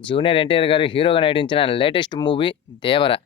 Junior NTR గారు హీరోగా నటించిన లేటెస్ట్ మూవీ దేవర.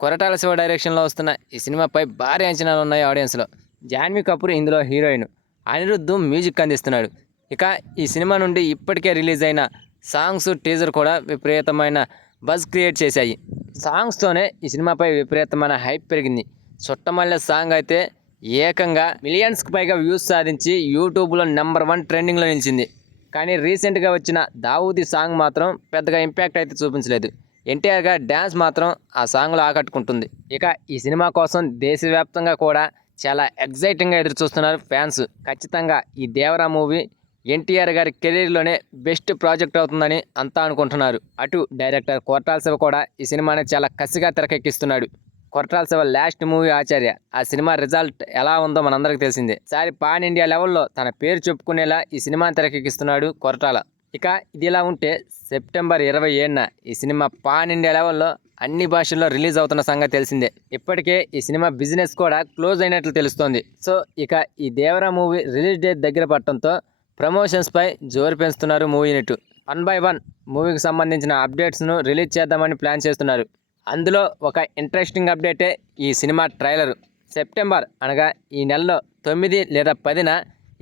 కొరటాల శివ డైరెక్షన్లో వస్తున్న ఈ సినిమాపై భారీ అంచనాలు ఉన్నాయి ఆడియన్స్లో. జాన్వీ కపూర్ ఇందులో హీరోయిన్. అనిరుద్ధ్ మ్యూజిక్ అందిస్తున్నాడు. ఇక ఈ సినిమా నుండి ఇప్పటికే రిలీజ్ అయిన సాంగ్స్ టీజర్ కూడా విపరీతమైన బజ్ క్రియేట్ చేశాయి. సాంగ్స్తోనే ఈ సినిమాపై విపరీతమైన హైప్ పెరిగింది. చుట్టమల్లె సాంగ్ అయితే ఏకంగా మిలియన్స్కి పైగా వ్యూస్ సాధించి యూట్యూబ్లో నెంబర్ వన్ ట్రెండింగ్లో నిలిచింది. కానీ రీసెంట్గా వచ్చిన దావూది సాంగ్ మాత్రం పెద్దగా ఇంపాక్ట్ అయితే చూపించలేదు. ఎన్టీఆర్ గారి డ్యాన్స్ మాత్రం ఆ సాంగ్లో ఆకట్టుకుంటుంది. ఇక ఈ సినిమా కోసం దేశవ్యాప్తంగా కూడా చాలా ఎగ్జైటింగ్గా ఎదురు చూస్తున్నారు ఫ్యాన్స్. ఖచ్చితంగా ఈ దేవరా మూవీ ఎన్టీఆర్ గారి కెరీర్లోనే బెస్ట్ ప్రాజెక్ట్ అవుతుందని అంతా అనుకుంటున్నారు. అటు డైరెక్టర్ కోటాల శివ కూడా ఈ సినిమాని చాలా కసిగా తెరకెక్కిస్తున్నాడు. Koratala Siva last movie Acharya. ఆ సినిమా రిజల్ట్ ఎలా ఉందో మనందరికి తెలిసిందే. సారి పాన్ ఇండియా లెవెల్లో తన పేరు చెప్పుకునేలా ఈ సినిమాని తెరకెక్కిస్తున్నాడు కొరటాల. ఇక ఇది ఇలా ఉంటే సెప్టెంబర్ ఇరవై ఏడున ఈ సినిమా పాన్ ఇండియా లెవెల్లో అన్ని భాషల్లో రిలీజ్ అవుతున్న సంగతి తెలిసిందే. ఇప్పటికే ఈ సినిమా బిజినెస్ కూడా క్లోజ్ అయినట్లు తెలుస్తోంది. సో ఇక ఈ దేవరా మూవీ రిలీజ్ డేట్ దగ్గర పట్టడంతో ప్రమోషన్స్పై జోరు పెంచుతున్నారు movie unit. One by one మూవీకి సంబంధించిన అప్డేట్స్ను రిలీజ్ చేద్దామని ప్లాన్ చేస్తున్నారు. అందులో ఒక ఇంట్రెస్టింగ్ అప్డేటే ఈ సినిమా ట్రైలరు. సెప్టెంబర్ అనగా ఈ నెలలో తొమ్మిది లేదా పదిన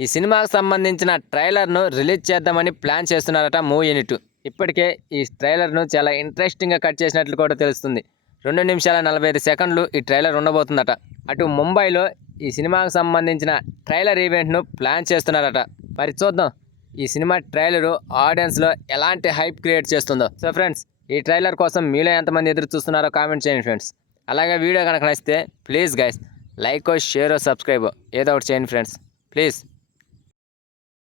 ఈ సినిమాకు సంబంధించిన ట్రైలర్ను రిలీజ్ చేద్దామని ప్లాన్ చేస్తున్నారట మూవీ యూనిట్. ఇప్పటికే ఈ ట్రైలర్ను చాలా ఇంట్రెస్టింగ్గా కట్ చేసినట్లు కూడా తెలుస్తుంది. రెండు నిమిషాల నలభై ఐదు సెకండ్లు ఈ ట్రైలర్ ఉండబోతుందట. అటు ముంబైలో ఈ సినిమాకు సంబంధించిన ట్రైలర్ ఈవెంట్ను ప్లాన్ చేస్తున్నారట. మరి చూద్దాం ఈ సినిమా ట్రైలరు ఆడియన్స్లో ఎలాంటి హైప్ క్రియేట్ చేస్తుందో. సో ఫ్రెండ్స్ ఈ ట్రైలర్ కోసం మీలో ఎంతమంది ఎదురు చూస్తున్నారో కామెంట్ చేయండి ఫ్రెండ్స్. అలాగే వీడియో కనుక నచ్చితే please guys like share subscribe ఏదో ఒకటి చేయండి ఫ్రెండ్స్. ప్లీజ్.